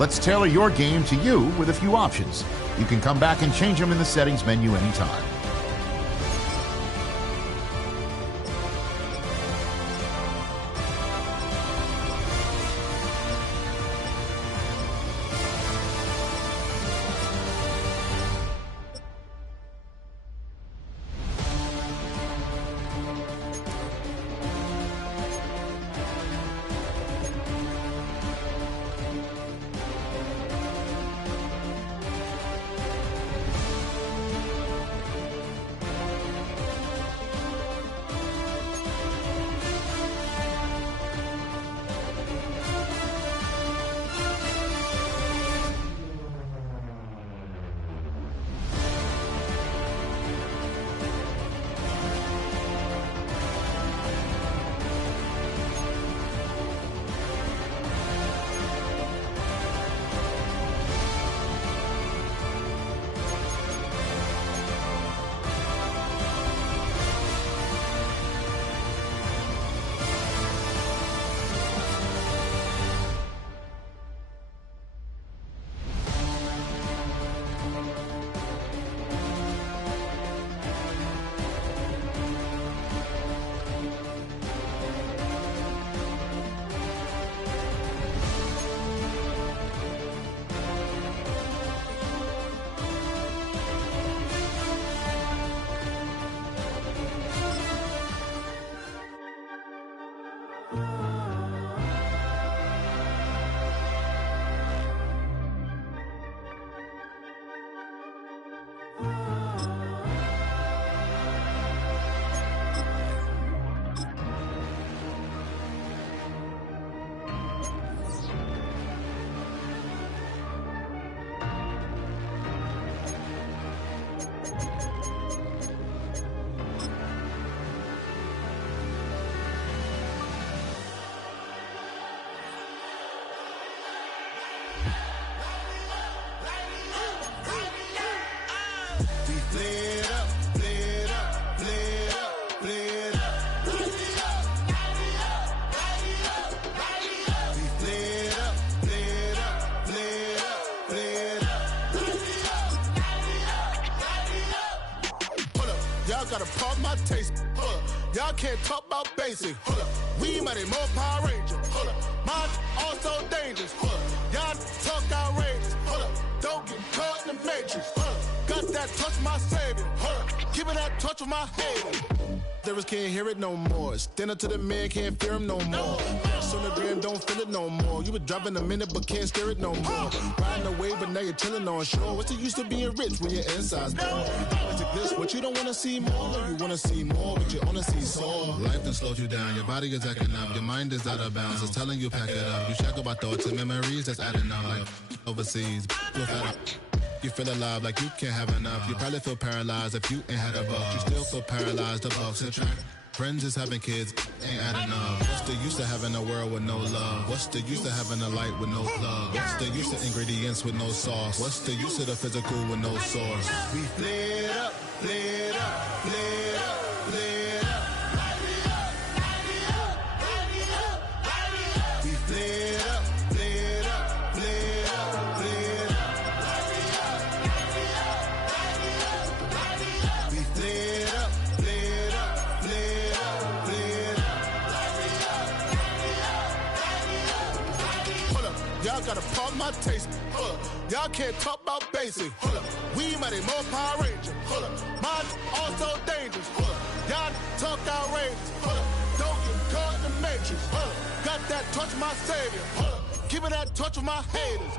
Let's tailor your game to you with a few options. You can come back and change them in the settings menu anytime. Gotta pump my taste. Hold up. Y'all can't talk about basic. Hold up. We mighty more Power Ranger. Hold up. Mine also dangerous. Hold up. Y'all talk outrageous. Hold up. Don't get caught in the matrix. Hold up. Got that touch my savior. Hold up. Keeping that touch with my haters. Lyrics can't hear it no more. Stand up to the man, can't fear him no more. On the gram, don't feel it no more. You been driving a minute, but can't steer it no more. Riding away, but now you're chilling on shore. What's the use of being rich when your inside's poor? This, what you don't wanna see more, you wanna see more, but you wanna see sore. Life done slowed you down, your body is acting up, your mind is out of bounds. It's telling you pack it up. You shackle by thoughts and memories that's adding up. Like overseas, you feel alive like you can't have enough. You probably feel paralyzed if you ain't had a buck. You still feel paralyzed, the bucks and track. Friends is having kids, ain't adding up. What's the use of having a world with no love? What's the use of having a light with no plug? What's the use of ingredients with no sauce? What's the use of the physical with no source? We flared up, flared up, flared up, flared up. We flared up, flared up, flared up, flared up. We flared up, flared up, flared up, flared up. Hold up, y'all gotta pump my taste. Hold up, y'all can't talk about basic. Hold up, we mighty more Power Ranger. Hold up, mine also dangerous. Hold up, y'all talk outrageous. Hold up, don't get caught in the matrix. Hold up, got that touch my savior. Hold up, keeping that touch with my haters.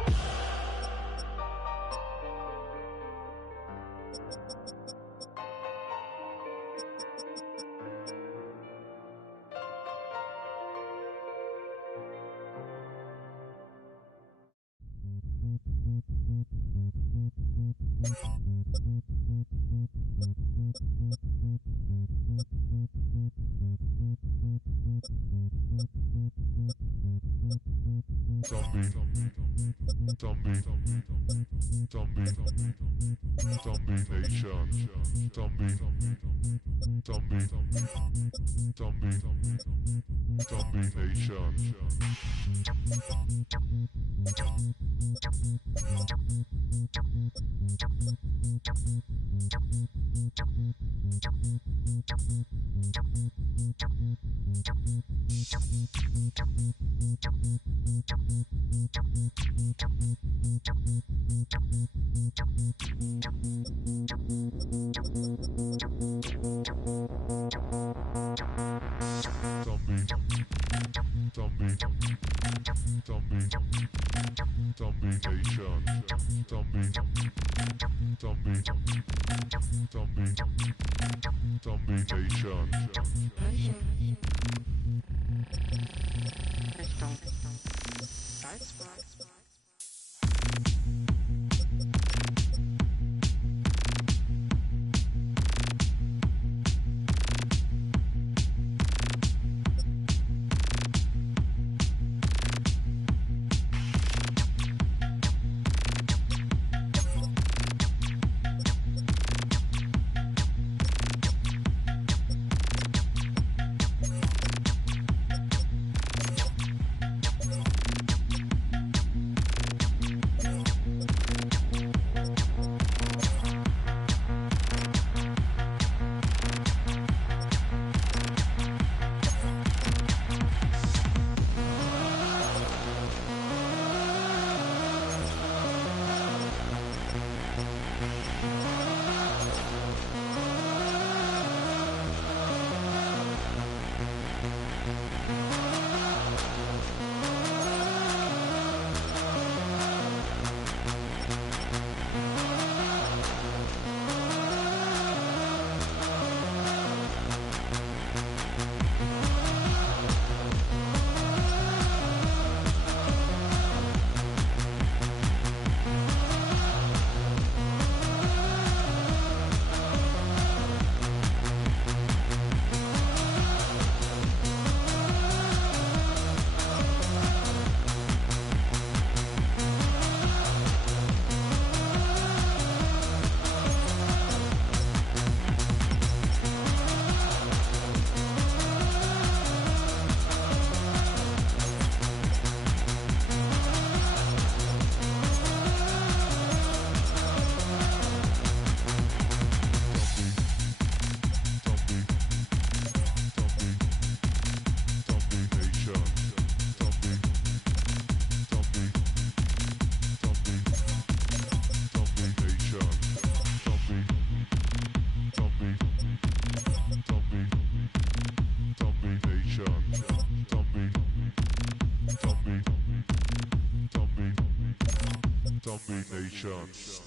Nations.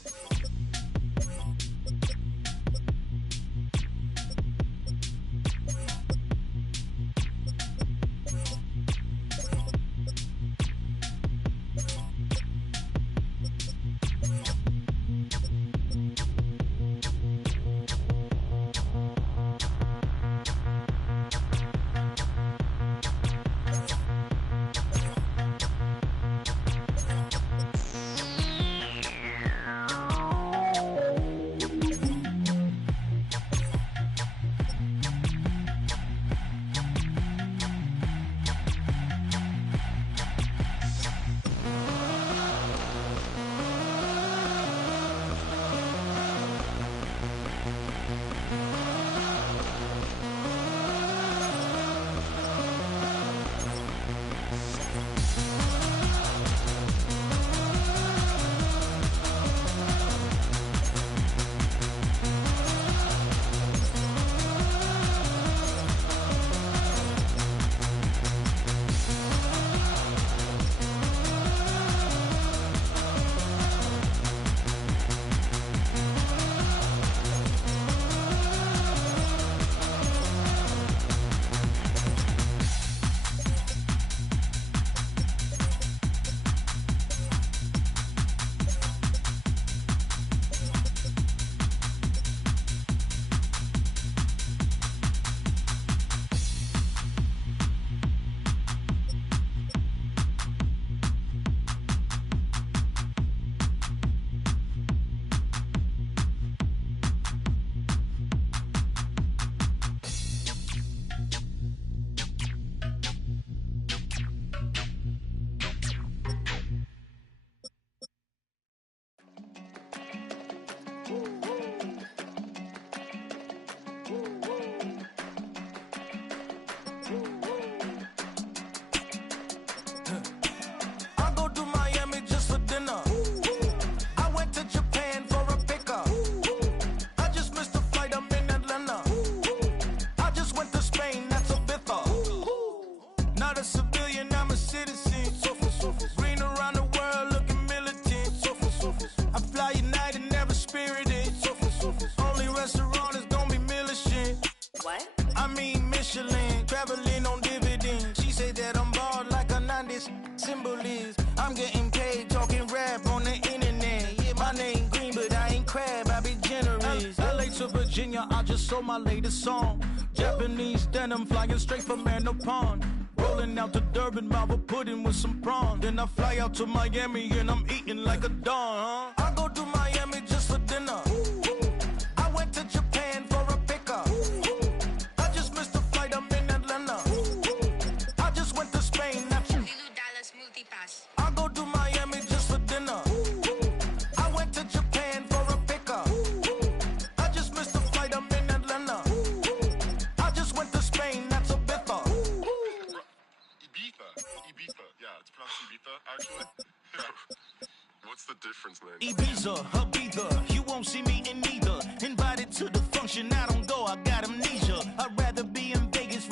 What? I mean Michelin, traveling on dividends. She say that I'm bald like a 90s symbol is. I'm getting paid talking rap on the internet. Yeah, my name green, but I ain't crab, I be generous. LA to Virginia, I just sold my latest song. Japanese denim flying straight from Manapon. Rolling out to Durban, mouth a pudding with some prawns. Then I fly out to Miami and I'm eating like a don, huh? I go to Miami just for dinner. I went to Japan for a pickup. I just missed a flight, I'm in Atlanta. I just went to Spain, not you. I go to Miami just for dinner. I went to Japan for a pickup. I just missed a flight, I'm in Atlanta. I just went to Spain, that's a Ibiza. Ibiza. Yeah, it's pronounced Ibiza, actually. What's the difference, man? Ibiza, Ibiza, you won't see me in neither. Invited to the function, I don't go, I got amnesia. I'd rather be in Vegas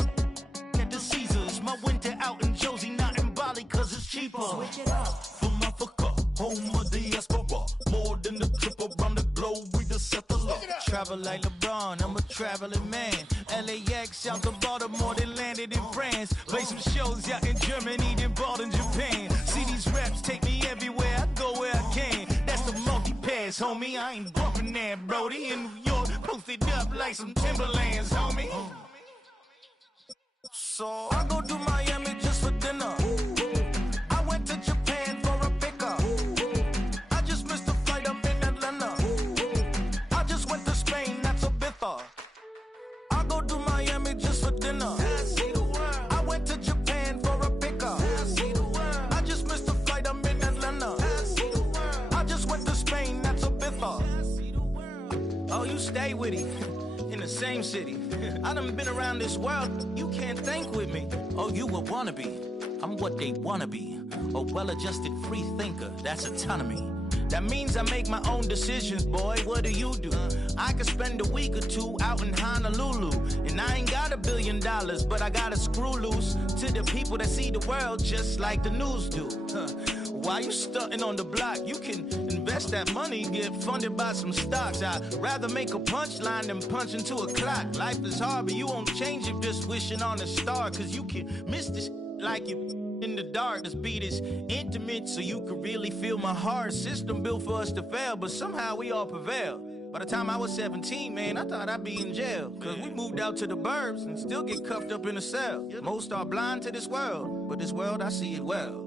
at the Caesars. My winter out in Josie, not in Bali, cause it's cheaper. Switch it up. From Africa, home of the diaspora. More than the trip around the globe, we just set the law. Travel like LeBron, I'm a traveling man. LAX out to Baltimore, then landed in France. Play some shows out in Germany, then bought in Japan. See these raps take me everywhere, I go where I can. That's the multi-pass, homie, I ain't bumping that, Brody. In New York, posted up like some Timberlands, homie. So I go to Miami just for dinner. I went to Japan for a pickup. I just missed a flight, I'm in Atlanta. I just went to Spain, that's Ibiza. I go to Miami just for dinner. I went to Japan for a pickup. I just missed a flight, I'm in Atlanta. I just went to Spain, that's Ibiza. Oh, you stay with him. In the same city. I done been around this world, you can't think with me. Oh, you a wannabe, I'm what they wanna be. A well-adjusted free thinker, that's autonomy. That means I make my own decisions, boy, what do you do? I could spend a week or two out in Honolulu. And I ain't got $1 billion, but I got a screw loose to the people that see the world just like the news do. Why you stunting on the block? You can invest that money, get funded by some stocks. I'd rather make a punchline than punch into a clock. Life is hard, but you won't change it just wishing on a star. Cause you can miss this like you in the dark. This beat is intimate, so you can really feel my heart. System built for us to fail, but somehow we all prevail. By the time I was 17, man, I thought I'd be in jail. Cause we moved out to the burbs and still get cuffed up in a cell. Most are blind to this world, but this world, I see it well.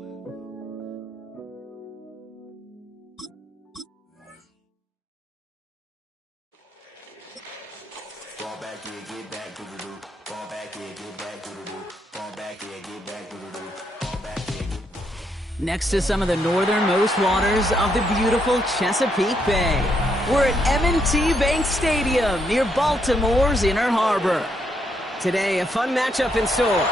Fall back, yeah, get back, doo-doo-doo. Fall back, yeah, get back, doo-doo-doo. Fall back, yeah, get back, doo-doo-doo. Fall back, yeah, get back. Next to some of the northernmost waters of the beautiful Chesapeake Bay, we're at M&T Bank Stadium near Baltimore's Inner Harbor. Today, a fun matchup in store.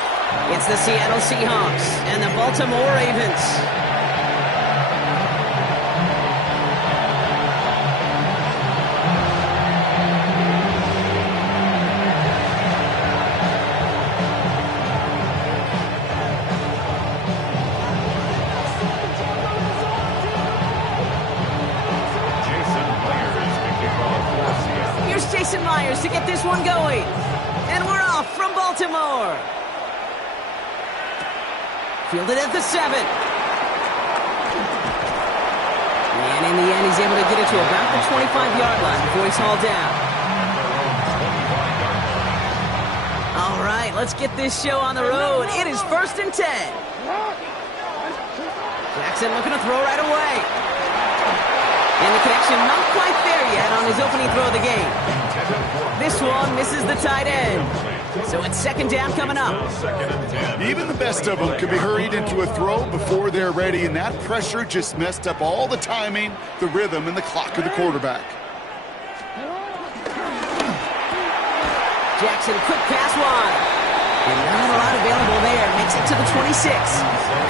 It's the Seattle Seahawks and the Baltimore Ravens. Jason Myers to get this one going. And we're off from Baltimore. Fielded at the 7. And in the end, he's able to get it to about the 25-yard line before he's hauled down. All right, let's get this show on the road. It is 1st and 10. Jackson looking to throw right away. And the connection not quite there yet on his opening throw of the game. This one misses the tight end. So it's 2nd down coming up. Even the best of them can be hurried into a throw before they're ready, and that pressure just messed up all the timing, the rhythm, and the clock of the quarterback. Jackson, quick pass wide. And not a lot available there. Makes it to the 26.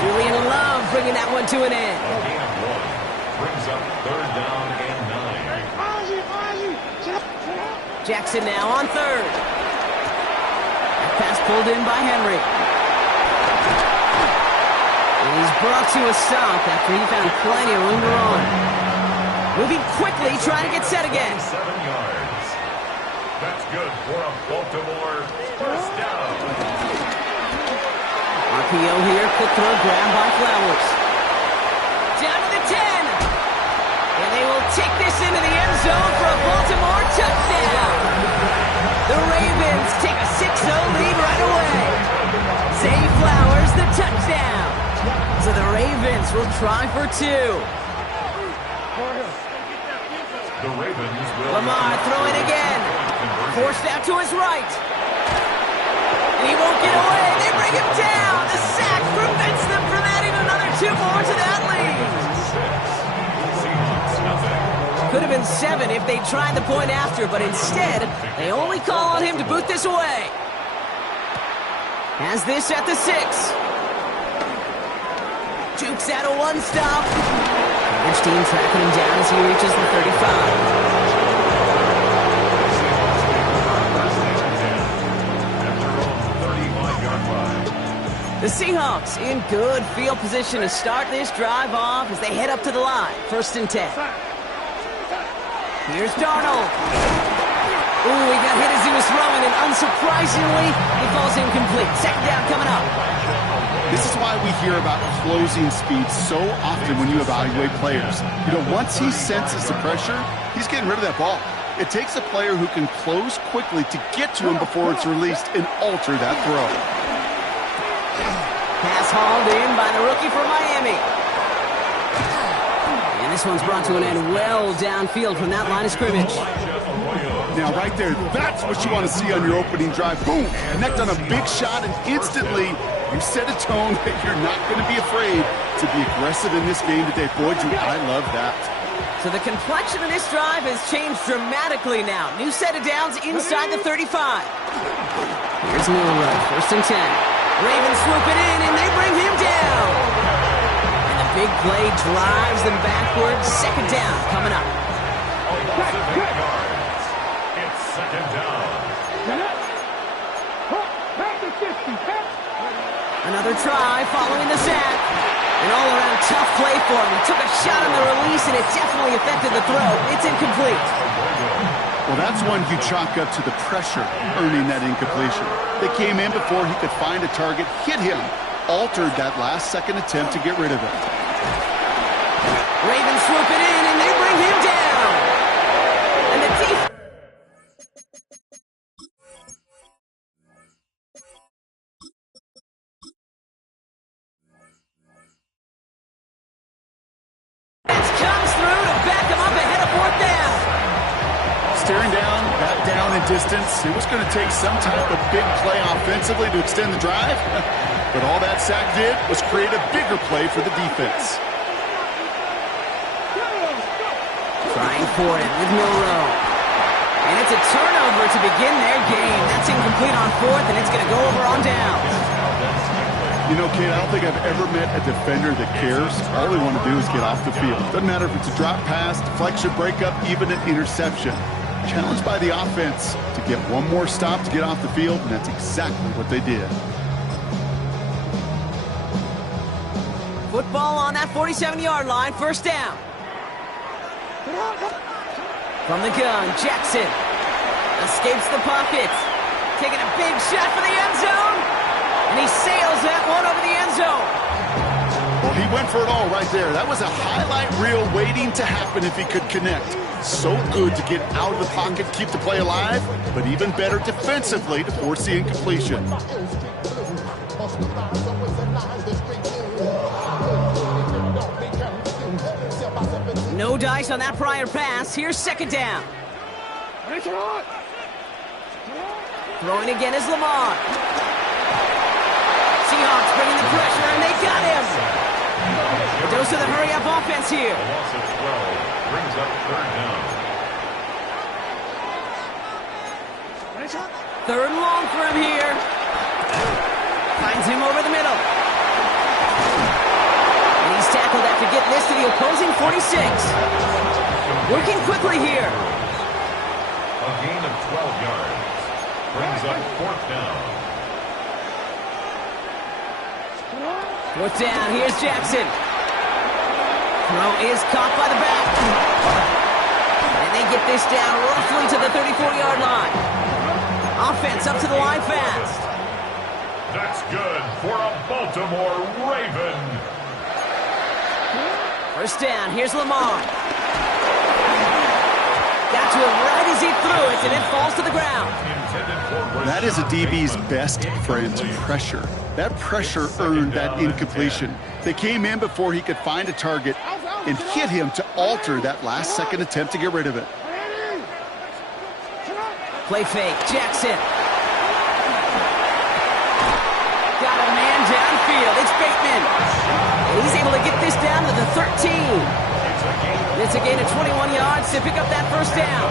Julian Love bringing that one to an end. Brings up 3rd down and 9. Jackson now on 3rd. Pass pulled in by Henry. And he's brought to a stop after he found plenty of room to run. Moving quickly, trying to get set again. 7 yards. That's good for a Baltimore first down. RPO here, quick throw, grabbed by Flowers. Down to the 10. And they will take this into the end zone for a Baltimore touchdown. The Ravens take a 6-0 lead right away. Zay Flowers, the touchdown. So the Ravens will try for 2. The Ravens will... Lamar throwing again. Forced out to his right. And he won't get away. They bring him down. The sack prevents them from adding another 2 more to that lead. Could have been 7 if they tried the point after, but instead, they only call on him to boot this away. Has this at the 6. Jukes out a 1-stop. Coverage team tracking him down as he reaches the 35. The Seahawks in good field position to start this drive off as they head up to the line. 1st and 10. Here's Darnold. Ooh, he got hit as he was throwing, and unsurprisingly, he falls incomplete. 2nd down coming up. This is why we hear about closing speed so often when you evaluate players. You know, once he senses the pressure, he's getting rid of that ball. It takes a player who can close quickly to get to him before it's released and alter that throw. Pass hauled in by the rookie from Miami. And this one's brought to an end well downfield from that line of scrimmage. Now, right there, that's what you want to see on your opening drive. Boom! Connect on a big shot, and instantly you set a tone that you're not going to be afraid to be aggressive in this game today. Boy, I love that. So the complexion of this drive has changed dramatically now. New set of downs inside the 35. Here's Milroe, 1st and 10. Ravens swoop it in, and they bring him down. And the big play drives them backwards. 2nd down coming up. It's 2nd down. Another try following the sack. An all-around tough play for him. He took a shot on the release, and it definitely affected the throw. It's incomplete. Well, that's one you chalk up to the pressure earning that incompletion. They came in before he could find a target, hit him, altered that last-second attempt to get rid of it. Ravens swoop it in, and they bring him down. And the defense comes through to back him up ahead of 4th down. Staring down, back down in distance. It was going to take some type of big play offensively to extend the drive. But all that sack did was create a bigger play for the defense. Trying for it with Milroe. And it's a turnover to begin their game. That's incomplete on 4th, and it's going to go over on downs. You know, Kate, I don't think I've ever met a defender that cares. All they want to do is get off the field. Doesn't matter if it's a drop pass, deflection, breakup, even an interception. Challenged by the offense to get one more stop to get off the field, and that's exactly what they did. Football on that 47-yard line, 1st down. From the gun, Jackson escapes the pocket, taking a big shot for the end zone, and he sails that one over the end zone. Well, he went for it all right there. That was a highlight reel waiting to happen if he could connect. So good to get out of the pocket, keep the play alive, but even better defensively to force the incompletion. No dice on that prior pass. Here's 2nd down. Throwing again is Lamar. Seahawks bringing the pressure, and they got him. A dose of the hurry-up offense here. A loss of 12 brings up 3rd down. 3rd and long for him here. Finds him over the middle. And he's tackled after getting this to the opposing 46. Working quickly here. A gain of 12 yards brings up 4th down. 4th down, here's Jackson. Throw is caught by the back. And they get this down roughly to the 34-yard line. Offense up to the line fast. That's good for a Baltimore Raven. First down, here's Lamar. Got to him right as he threw it, and it falls to the ground. That is a DB's best friend, pressure. That pressure earned that incompletion. They came in before he could find a target and hit him to alter that last-second attempt to get rid of it. Play fake, Jackson. Got a man downfield. It's Bateman. And he's able to get this down to the 13. It's a gain of 21 yards to pick up that first down.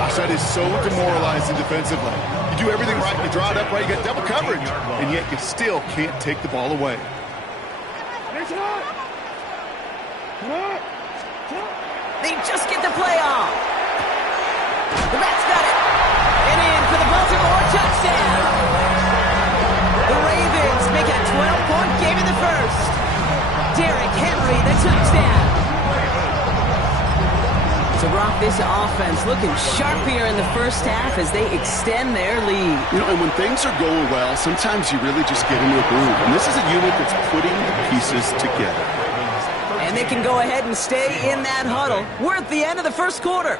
Gosh, that is so demoralizing defensively. You do everything right, you draw it up right, you get double coverage, and yet you still can't take the ball away. They just get the play off. The Rats got it. And in for the Baltimore touchdown. The Ravens make it a 12-point game in the first. Derrick Henry, the touchdown. So, Brock, this offense looking sharp here in the first half as they extend their lead. You know, and when things are going well, sometimes you really just get into a groove. And this is a unit that's putting the pieces together. And they can go ahead and stay in that huddle. We're at the end of the first quarter.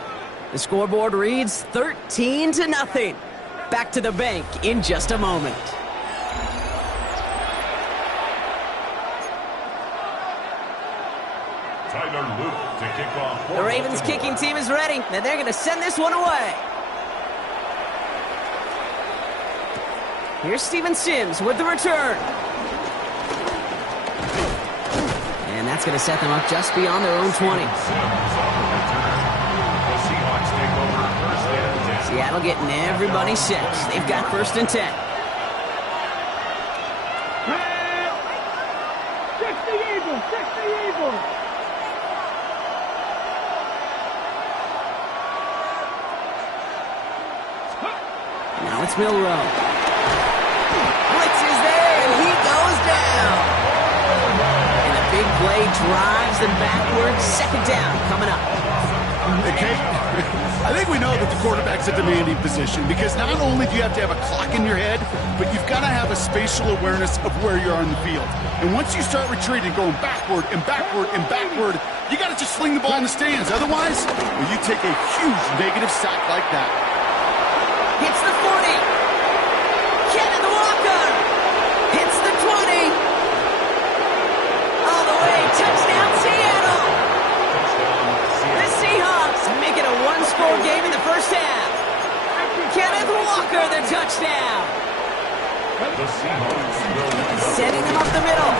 The scoreboard reads 13-0. Back to the bank in just a moment. Tyler Luke to kick off. The Ravens kicking team is ready, and they're going to send this one away. Here's Steven Sims with the return. And that's going to set them up just beyond their own 20. Seattle getting everybody set. They've got 1st and 10. Now it's Milrow. Blitz is there, and he goes down. And a big play drives them backwards. 2nd down coming up. Okay. I think we know that the quarterback's a demanding position because not only do you have to have a clock in your head, but you've got to have a spatial awareness of where you are on the field. And once you start retreating, going backward and backward and backward, you got to just sling the ball in the stands. Otherwise, you take a huge negative sack like that. Hits the 40. Kenneth Walker hits the 20. All the way, touchdown Seattle. The Seahawks make it a one-score game in the first half. Kenneth Walker, the touchdown. Setting them up the middle.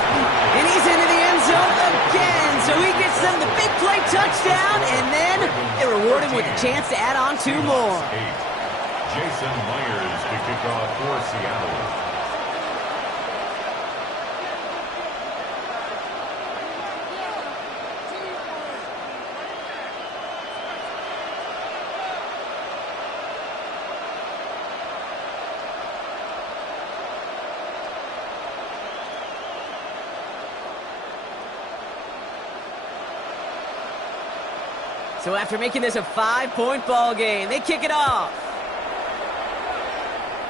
And he's into the end zone again. So he gets them the big play touchdown, and then they reward him with a chance to add on 2 more. Jason Myers to kick off for Seattle. So after making this a 5-point ball game, they kick it off.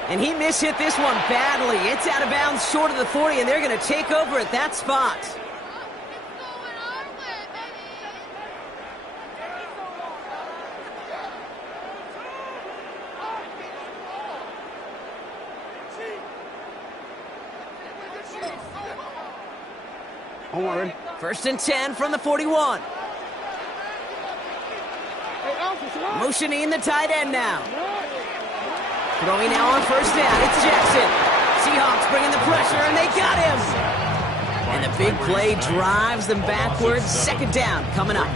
And he mishit this one badly. It's out of bounds short of the 40, and they're going to take over at that spot. Don't worry. 1st and 10 from the 41. Motioning the tight end now. Throwing now on 1st down. It's Jackson. Seahawks bringing the pressure, and they got him. And the big play drives them backwards. 2nd down coming up.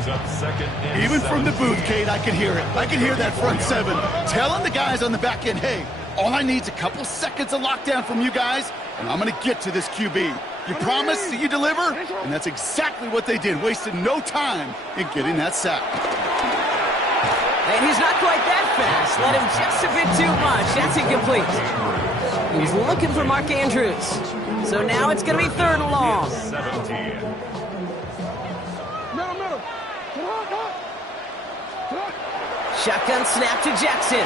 Even from the booth, Kate, I can hear it. I can hear that front 7 telling the guys on the back end, hey, all I need is a couple seconds of lockdown from you guys, and I'm going to get to this QB. You promise that you deliver? And that's exactly what they did. Wasted no time in getting that sack. And he's not quite that fast. Let him just a bit too much. That's incomplete. He was looking for Mark Andrews. So now it's going to be 3rd and long. 17. Shotgun snap to Jackson.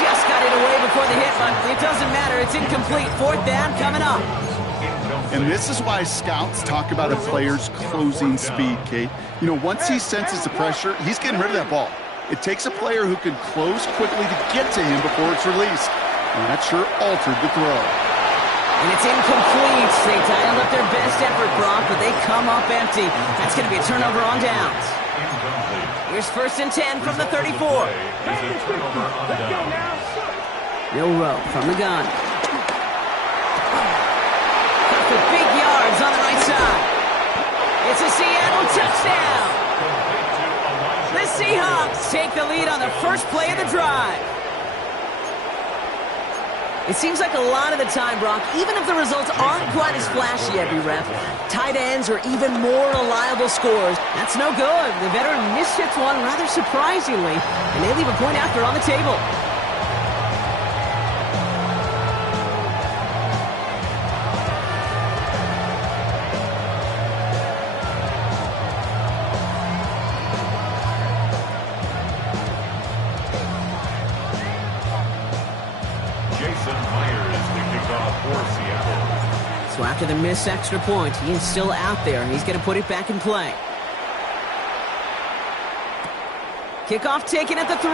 just got it away before the hit, but it doesn't matter. It's incomplete. Fourth down coming up. And this is why scouts talk about a player's closing speed, Kate. You know, once he senses the pressure, he's getting rid of that ball. It takes a player who can close quickly to get to him before it's released. And that sure altered the throw. And it's incomplete. They dialed up their best effort, Brock, but they come up empty. That's going to be a turnover on downs. Here's 1st and 10 from the 34. Milroe from the gun. For big yards on the right side. It's a Seattle touchdown. The Seahawks take the lead on the first play of the drive. It seems like a lot of the time, Brock, even if the results aren't quite as flashy every rep, tight ends are even more reliable scores. That's no good. The veteran mishits one rather surprisingly, and they leave a point after on the table. So after the missed extra point, he is still out there, and he's going to put it back in play. Kickoff taken at the 3.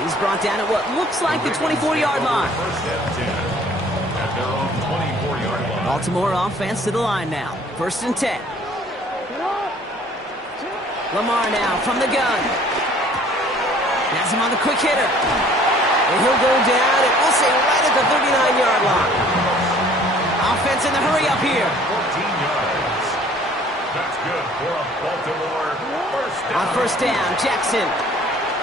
He's brought down at what looks like the 24-yard line. Baltimore offense to the line now. 1st and 10. Lamar now from the gun. Has him on the quick hitter. And he'll go down, and we'll say right at the 39-yard line. Offense in the hurry up here. 14 yards. That's good for a Baltimore first down. On 1st down, Jackson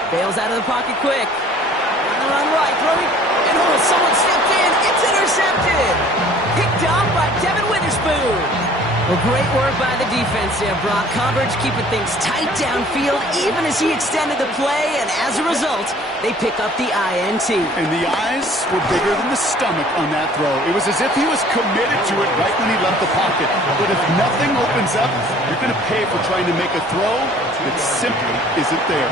bails out of the pocket quick. On the run right, throwing, and someone stepped in. It's intercepted. Picked off by Devin Witherspoon. Well, great work by the defense there, Brock. Coverage keeping things tight downfield, even as he extended the play, and as a result, they pick up the INT. And the eyes were bigger than the stomach on that throw. It was as if he was committed to it right when he left the pocket. But if nothing opens up, you're going to pay for trying to make a throw that simply isn't there.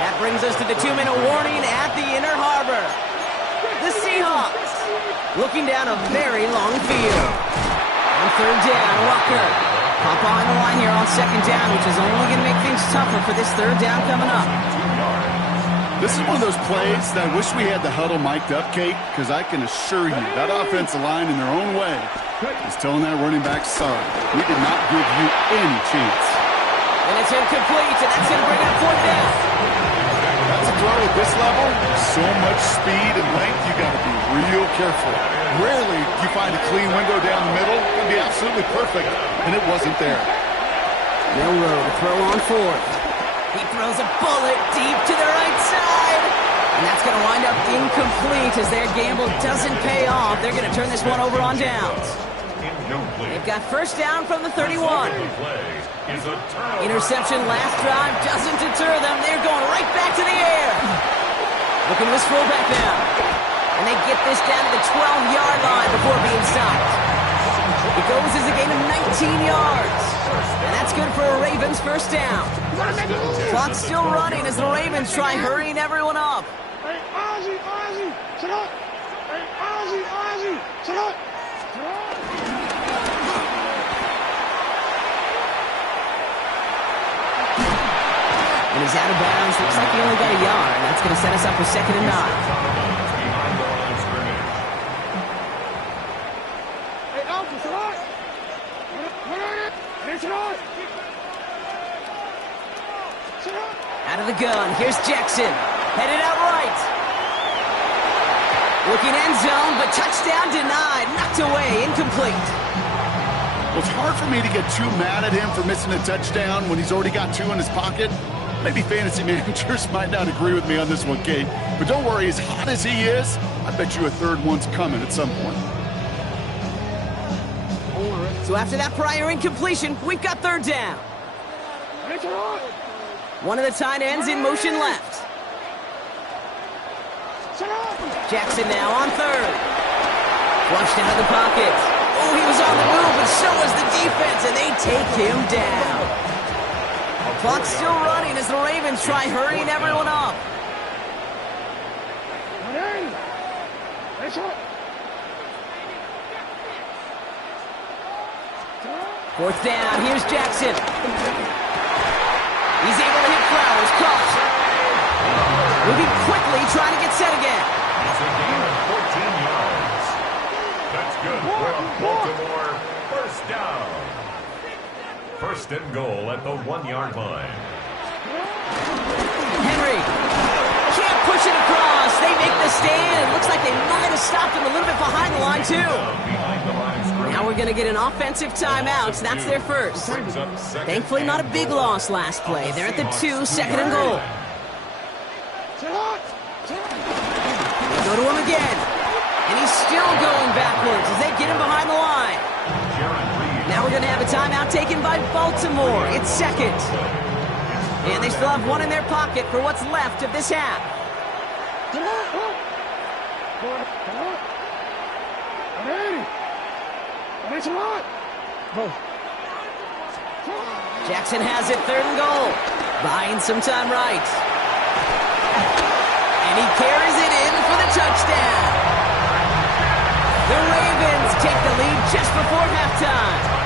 That brings us to the 2-minute warning at the Inner Harbor. The Seahawks looking down a very long field. On 3rd down, Rucker. Pop on the line here on 2nd down, which is only going to make things tougher for this 3rd down coming up. This is one of those plays that I wish we had the huddle mic'd up, Kate, because I can assure you that offensive line in their own way is telling that running back, sorry, we did not give you any chance. And it's incomplete, and that's going to bring up 4th down. That's a throw at this level. So much speed and length, you got to be real careful. Rarely do you find a clean window down the middle. It would be absolutely perfect, and it wasn't there. Milroe to throw on 4th. He throws a bullet deep to the right side. And that's going to wind up incomplete as their gamble doesn't pay off. They're going to turn this one over on downs. They've got 1st down from the 31. Interception last drive doesn't deter them. They're going right back to the air. Looking to his fullback now. And they get this down to the 12-yard line before being stopped. It goes as a gain of 19 yards. And that's good for a Ravens 1st down. Clock's still running as the Ravens try hurrying everyone up. Hey, Ozzie, sit up. Hey, Ozzie, sit up. And he's out of bounds. Looks like he only got a yard. That's going to set us up with 2nd and 9. Out of the gun, here's Jackson. Headed out right. Looking end zone, but touchdown denied. Knocked away, incomplete. Well, it's hard for me to get too mad at him for missing a touchdown when he's already got 2 in his pocket. Maybe fantasy managers might not agree with me on this one, Kate. But don't worry, as hot as he is, I bet you a 3rd one's coming at some point. So after that prior incompletion, we've got 3rd down. One of the tight ends in motion left. Jackson now on 3rd. Flushed out of the pocket. Oh, he was on the move, but so was the defense, and they take him down. Clock's still running as the Ravens try hurrying everyone up. Fourth down, here's Jackson. He's able to hit Flowers, cross. Moving quickly, trying to get set again. It's a gain of 14 yards. That's good for Baltimore. First down. First and goal at the 1-yard line. Henry can't push it across. They make the stand. It looks like they might have stopped him a little bit behind the line, too. Behind the line of scrimmage. Now we're going to get an offensive timeout. So that's their first. Thankfully, not a big loss last play. They're at the 2, second and goal. Go to him again. And he's still going backwards as they get him behind the line. Now we're going to have a timeout taken by Baltimore. It's second. And they still have one in their pocket for what's left of this half. Jackson has it, third and goal. Buying some time right. And he carries it in for the touchdown. The Ravens take the lead just before halftime.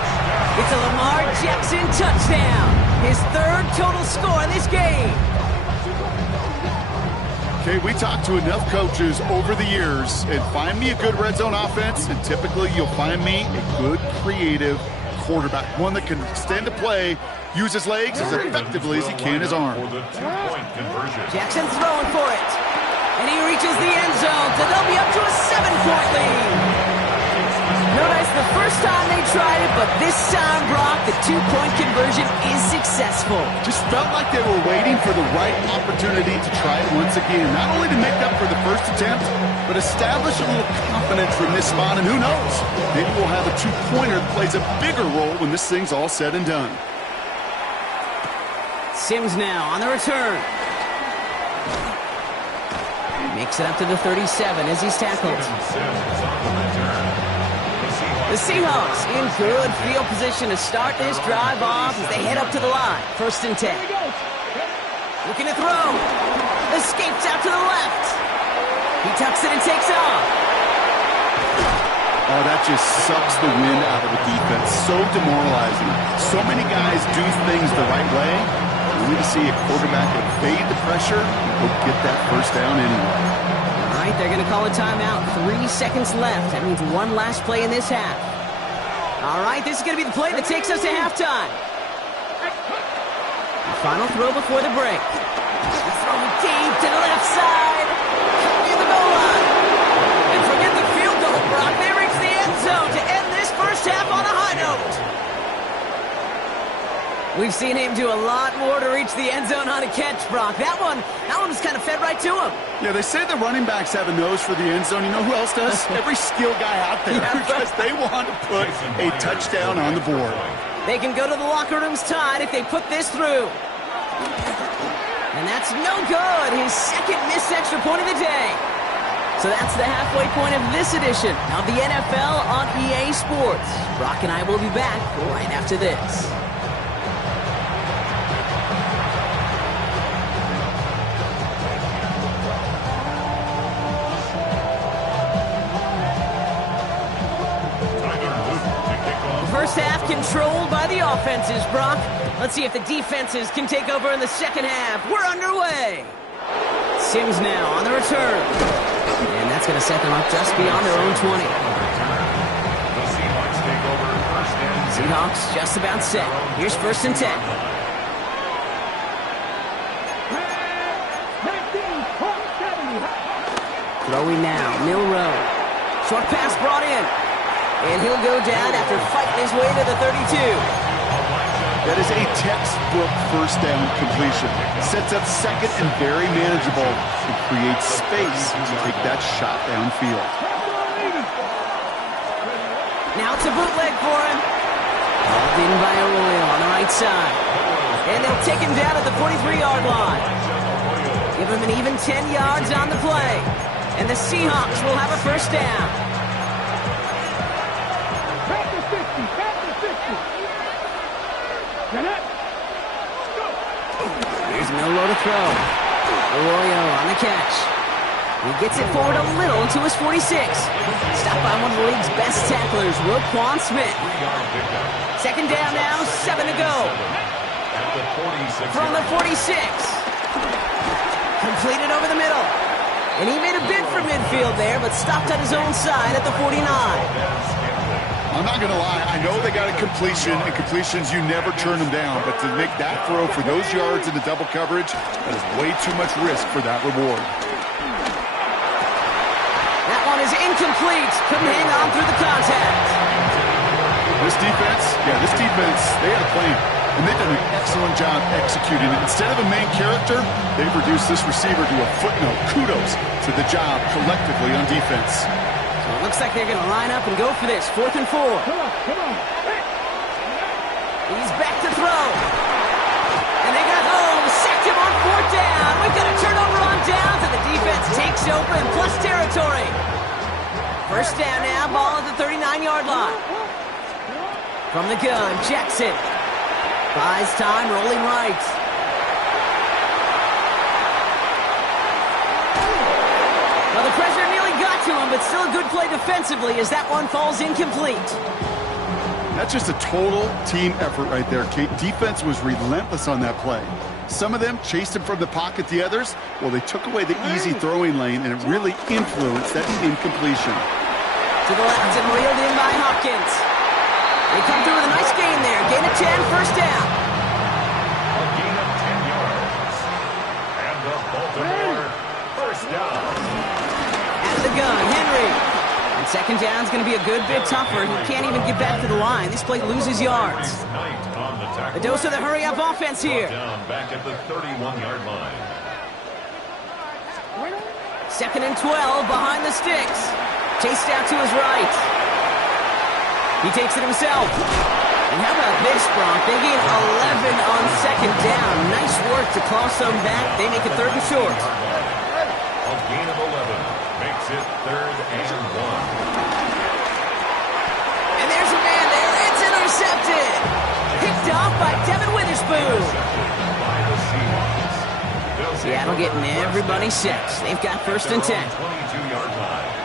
It's a Lamar Jackson touchdown. His third total score in this game. Okay, we talked to enough coaches over the years, and find me a good red zone offense, and typically you'll find me a good creative quarterback, one that can extend the play, use his legs as effectively as he can his arm. For the 2-point conversion. Jackson throwing for it. And he reaches the end zone, so they'll be up to a 7-point lead. Notice the first time they tried it, but this time, Brock, the 2-point conversion is successful. Just felt like they were waiting for the right opportunity to try it once again. Not only to make up for the first attempt, but establish a little confidence from this spot. And who knows, maybe we'll have a 2-pointer that plays a bigger role when this thing's all said and done. Sims now on the return. Makes it up to the 37 as he's tackled. The Seahawks in good field position to start this drive off as they head up to the line. First and 10. Looking to throw. Escapes out to the left. He tucks it and takes off. Oh, that just sucks the wind out of the defense. So demoralizing. So many guys do things the right way. We need to see a quarterback evade the pressure and go get that first down anyway. All right, they're going to call a timeout. 3 seconds left. That means one last play in this half. All right, this is going to be the play that takes us to halftime. The final throw before the break. Throw deep to the left side. Near the goal line. And forget the field goal, Brock. They reach the end zone to end this first half on a high note. We've seen him do a lot more to reach the end zone on a catch, Brock. That one was kind of fed right to him. Yeah, they say the running backs have a nose for the end zone. You know who else does? Every skill guy out there. Yeah, because they want to put a touchdown on the board. They can go to the locker rooms tied if they put this through. And that's no good. His second missed extra point of the day. So that's the halfway point of this edition of the NFL on EA Sports. Brock and I will be back right after this. First half controlled by the offenses, Brock. Let's see if the defenses can take over in the second half. We're underway. Sims now on the return. And that's going to set them up just beyond their own 20. The Seahawks take over first and 10. Seahawks just about set. Here's first and 10. Throwing now, Milroe. Short pass brought in. And he'll go down after fighting his way to the 32. That is a textbook first down completion. Sets up second and very manageable and creates space to take that shot downfield. Now it's a bootleg for him. Hauled in by Arroyo on the right side. And they'll take him down at the 43-yard line. Give him an even 10 yards on the play. And the Seahawks will have a first down. Here's Milroe to throw. Arroyo on the catch. He gets it forward a little to his 46. Stopped by one of the league's best tacklers, Roquan Smith. Second down now, 7 to go. From the 46. Completed over the middle. And he made a bid for midfield there, but stopped on his own side at the 49. I'm not going to lie. I know they got a completion, and completions, you never turn them down. But to make that throw for those yards in the double coverage, that is way too much risk for that reward. That one is incomplete. Couldn't hang on through the contact. This defense, they had a plan. And they've done an excellent job executing it. Instead of a main character, they've reduced this receiver to a footnote. Kudos to the job collectively on defense. So it looks like they're going to line up and go for this. 4th and 4. Come on. He's back to throw. And they got home. Sacked him on 4th down. We've got a turnover on downs, and the defense takes over in plus territory. First down now, ball at the 39-yard line. From the gun, Jackson. Buys time, rolling right. Well, the pressure nearly got to him, but still a good play defensively as that one falls incomplete. That's just a total team effort right there, Kate. Defense was relentless on that play. Some of them chased him from the pocket. The others, well, they took away the easy throwing lane, and it really influenced that incompletion. To the left and reeled in by Hopkins. They come through with a nice gain there. Gain of 10, first down. A gain of 10 yards. And the Baltimore first down. At the gun, Henry. And second down's going to be a good bit tougher. He can't even get back to the line. This play loses yards. A dose of the hurry-up offense here. Down back at the 31-yard line. 2nd and 12 behind the sticks. Chased out to his right. He takes it himself. And how about this, Bronk? They gain 11 on second down. Nice work to claw some back. They make it 3rd and short. A gain of 11 makes it 3rd and 1. And there's a man there. It's intercepted. Picked off by Devin Witherspoon. Seattle getting everybody set. They've got 1st and 10. 22-yard line.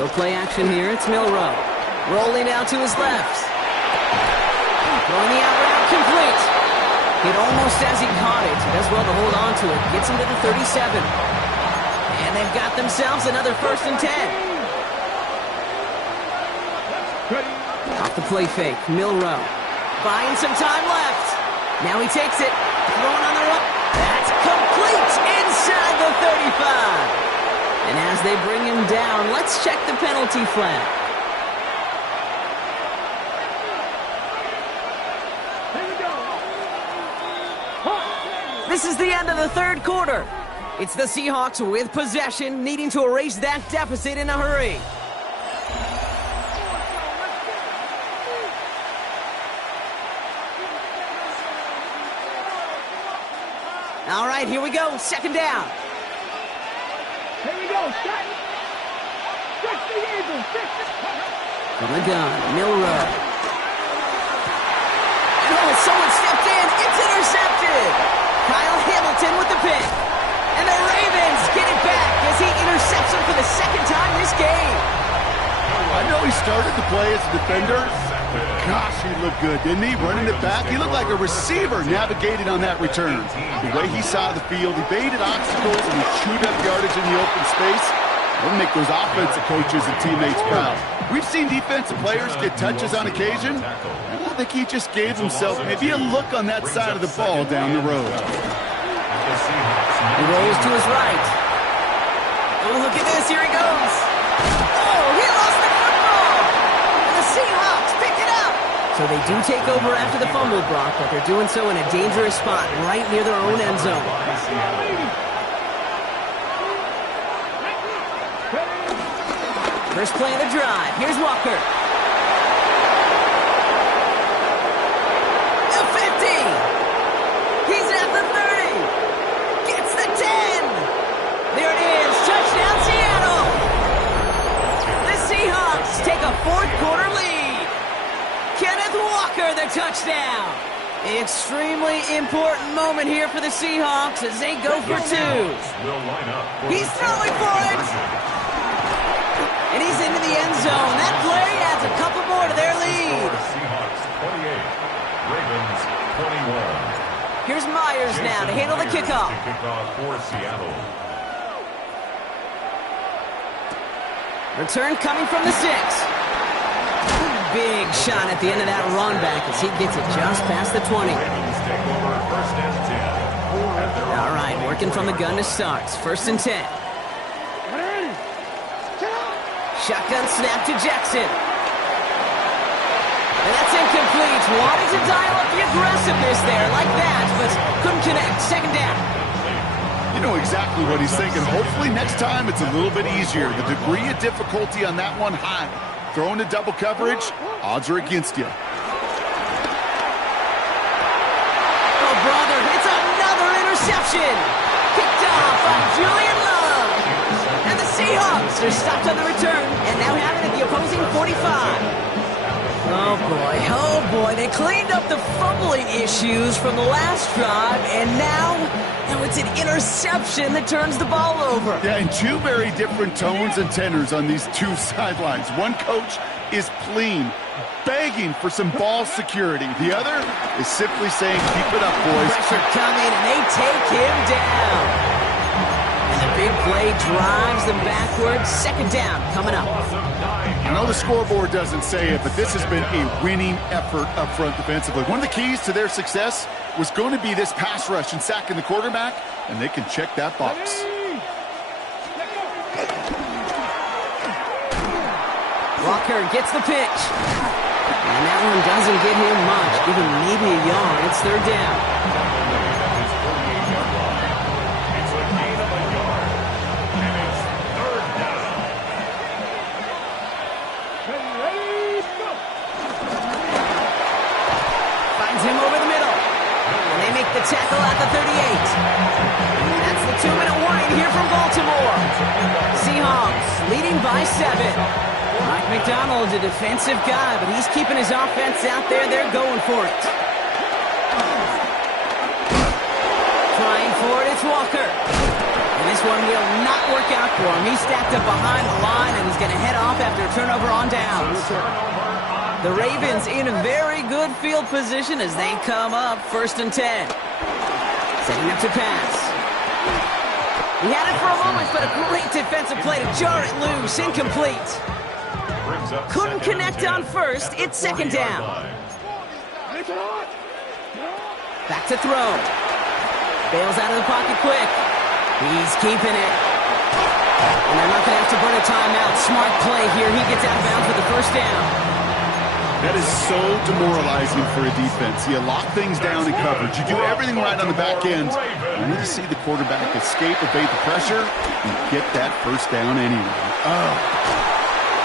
Go play action here. It's Milroe. Rolling out to his left. Throwing the out route complete. Hit almost as he caught it. Does well to hold on to it. Gets him to the 37. And they've got themselves another 1st and 10. Off the play fake. Milroe. Buying some time left. Now he takes it. Throwing on the run. That's complete inside the 35. And as they bring him down, let's check the penalty flag. This is the end of the 3rd quarter. It's the Seahawks with possession, needing to erase that deficit in a hurry. All right, here we go. 2nd down. Here we go. Stretch the Eagles. From the gun, Milroe. And oh, someone stepped in. It's intercepted. Kyle Hamilton with the pick. And the Ravens get it back as he intercepts him for the 2nd time this game. I know he started the play as a defender, but gosh, he looked good, didn't he? Running it back, he looked like a receiver navigating on that return. The way he saw the field, he baited obstacles and he chewed up yardage in the open space. That'll make those offensive coaches and teammates proud. We've seen defensive players get touches on occasion. I think he just gave himself maybe a look on that side of the ball down the road. He rolls to his right. Oh, look at this. Here he goes. Oh, he lost the football. And the Seahawks pick it up. So they do take over after the fumble, Brock, but they're doing so in a dangerous spot right near their own end zone. First play of the drive. Here's Walker. The 50. He's at the 30. Gets the 10. There it is. Touchdown, Seattle. The Seahawks take a 4th quarter lead. Kenneth Walker, the touchdown. Extremely important moment here for the Seahawks as they go for two. He's throwing for it. And he's into the end zone. That play adds a couple more to their lead. Seahawks 28, Ravens 21. Here's Myers now to handle the kickoff. Kickoff for Seattle. Return coming from the 6. Big shot at the end of that run back as he gets it just past the 20. Ravens take over first and 10. All right, working from the gun to start. First and 10. Shotgun snap to Jackson. And that's incomplete. Wanted to dial up the aggressiveness there like that, but couldn't connect. Second down. You know exactly what he's thinking. Hopefully next time it's a little bit easier. The degree of difficulty on that one high. Throwing to double coverage, odds are against you. Oh, brother, it's another interception. Kicked off by Julian Love. And the Seahawks are stopped on the return and now have it at the opposing 45. Oh boy, they cleaned up the fumbling issues from the last drive, and now it's an interception that turns the ball over. Yeah, and two very different tones and tenors on these two sidelines. One coach is pleading, begging for some ball security. The other is simply saying, keep it up, boys. Pressure coming, and they take him down. And the big play drives them backwards. Second down coming up. I know the scoreboard doesn't say it, but this has been a winning effort up front defensively. One of the keys to their success was going to be this pass rush and sacking the quarterback, and they can check that box. Walker gets the pitch. And that one doesn't get him much. Give him maybe a yard. It's third down. Him over the middle. And they make the tackle at the 38. And that's the 2-minute warning here from Baltimore. Seahawks leading by 7. Mike McDonald's a defensive guy, but he's keeping his offense out there. They're going for it. Trying for it, it's Walker. And this one will not work out for him. He's stacked up behind the line, and he's going to head off after a turnover on downs. The Ravens in a very good field position as they come up first and 10. Setting up to pass. He had it for a moment, but a great defensive play to jar it loose. Incomplete. Couldn't connect on first. It's second down. Back to throw. Bails out of the pocket quick. He's keeping it. And they're not going to have to burn a timeout. Smart play here. He gets out of bounds for the first down. That is so demoralizing for a defense. You lock things down in coverage. You do everything right on the back end. You need to see the quarterback escape, evade the pressure, and get that first down anyway. Oh.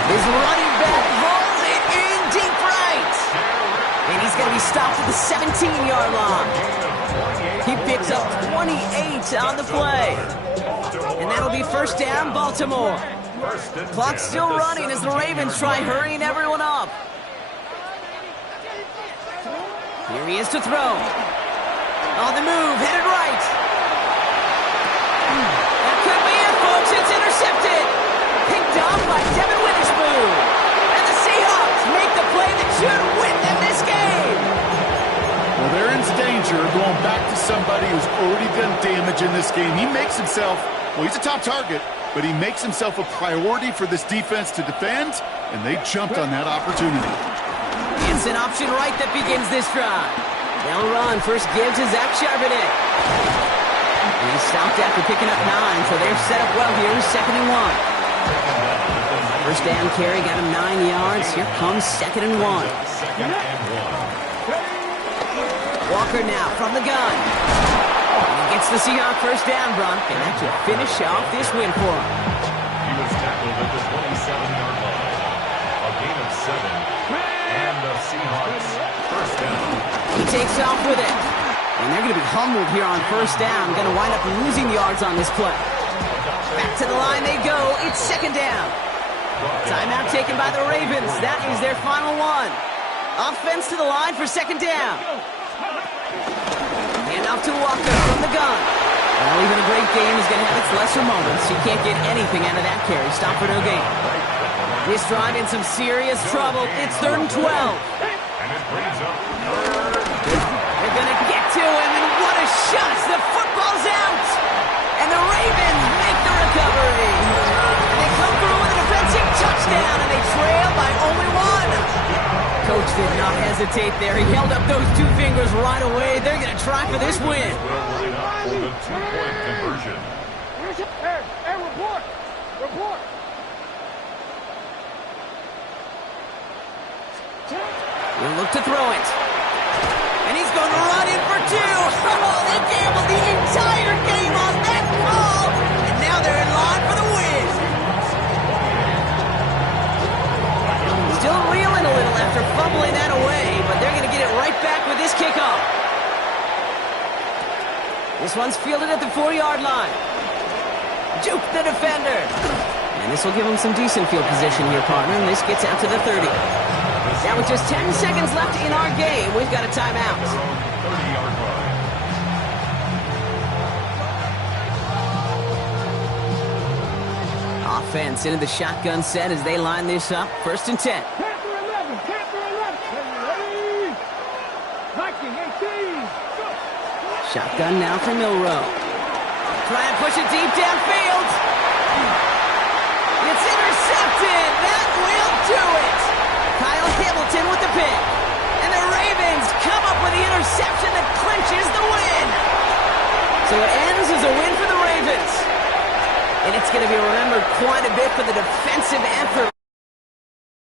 His running back rolls it in deep right. And he's going to be stopped at the 17-yard line. He picks up 28 on the play. And that'll be first down, Baltimore. Clock's still running as the Ravens try hurrying everyone up. Here he is to throw. On the move, headed right. That could be it, folks. It's intercepted. Picked off by Devin Witherspoon. And the Seahawks make the play that should win them this game. Well, they're in danger going back to somebody who's already done damage in this game. He makes himself, well, he's a top target, but he makes himself a priority for this defense to defend, and they jumped on that opportunity. It's an option right that begins this drive. They'll run. First give to Zach Charbonnet. And he stopped after picking up 9, so they're set up well here. Second and 1. First down carry got him 9 yards. Here comes second and 1. Walker now from the gun. And he gets the Seahawks first down, Bronk, and that should finish off this win for him. He was tackled at the 27-yard line. A gain of 7. And the Seahawks first down. He takes off with it. And they're going to be humbled here on first down. Going to wind up losing yards on this play. Back to the line they go. It's second down. Timeout taken by the Ravens. That is their final one. Offense to the line for second down. off to Walker from the gun. Well, even a great game is going to have its lesser moments. You can't get anything out of that carry. Stop for no gain. This drive in some serious trouble. It's 3rd and 12. And it brings up third. They're going to get to him, and what a shot. The football's out. And the Ravens make the recovery. And they come through with a defensive touchdown, and they trail by only 1. Coach did not hesitate there. He held up those 2 fingers right away. They're going to try for this win. Will line up for the 2-point conversion. Hey, report. Report. He'll look to throw it. And he's going to run in for 2. Oh, they gambled the entire game on that call. And now they're in line for the win. Still reeling a little after fumbling that away, but they're going to get it right back with this kickoff. This one's fielded at the 4-yard line. Juke the defender. And this will give him some decent field position here, partner, and this gets out to the 30. Now with just 10 seconds left in our game, we've got a timeout. 30-yard line. Offense into the shotgun set as they line this up. 1st and 10. Panther 11. Panther 11. Ready. Viking 18. Go. Shotgun now for Milroe. Try and push it deep downfield. It's intercepted. That will do it. Kyle Hamilton with the pick. And the Ravens come up with the interception that clinches the win. So it ends as a win for the Ravens. And it's going to be remembered quite a bit for the defensive effort.